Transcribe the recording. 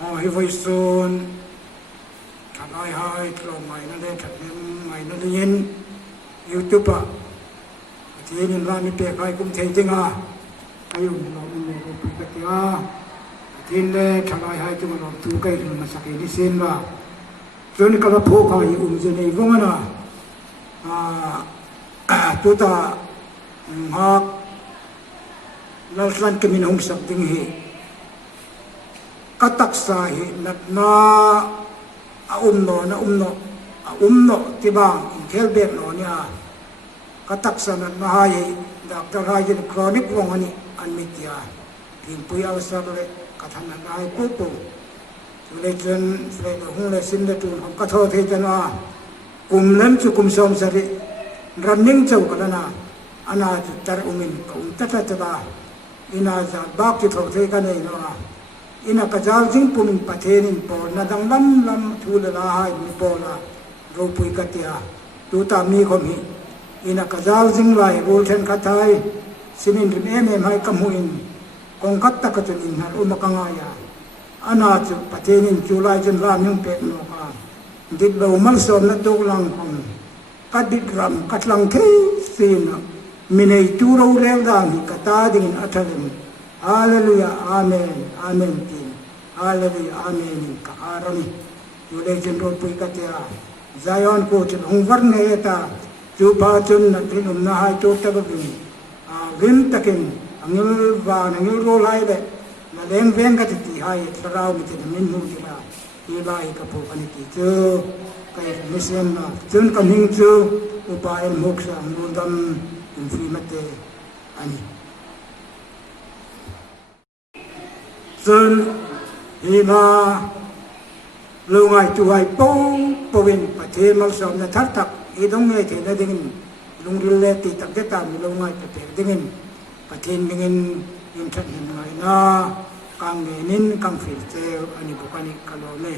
hi voi sun thalai hai tlo mai na le that mai na yin YouTube a tin in ra mi pe kai kum thei jinga ayun no mi ko pi ka tia tin le thalai hai tu no tu kai ma sakai ni sin ba chon ka ba pho kai je nei vongana tu ta ha lalsan ke min hong sak ding hi katak sa hi nat na no ti bang in khel bek no nya katak sa nat na hai doctor hai in chronic wong ani an mitia tin pui al sa le kathan na ai ku pu le chen le hong le sim le tu hong ka tho the jana kum lam chu kum som sa ri running chau ka na ana tar umin ka ta ba ina za bak ti tho the ka nei no ina ka jal jing pumin pathenin po na dang lam thu le la hai ni po la ro pui ka tia tu ta mi khom hi ina ka jal jing lai ro then ka thai simin rim em hai kam huin kong kat ta ka chun in har uma ka nga ya ana chu pathenin chu lai chen ram nyung pe no ka dit lo mal som na dog lang khom ka dit ram kat lang the sin minei tu ro le dang ka ta ding athalim Hallelujah, amen, amen, tin. Hallelujah, amen, ka arami. Yule jendro pui katia. Zion ko chen hungvar ne eta. Chupa chun na trinum na hai to tababin. Vim takin angil va angil ro lai de. Na leng veng ka ti hai sarau mi tin min hu ti ba. Ti ba I ka po ani ti chu. Kai mission na chun ka ning chu upa en moksa ngudam in fi mate ani. Sơn hina lưu ngày tu hai po vin pa the mal som na thar tak I dong nge the na dingin lung rile ti tak te tam lưu ngày pa te dingin pa thin dingin in that hin ngai na kang nin kang fil te ani bukani kalome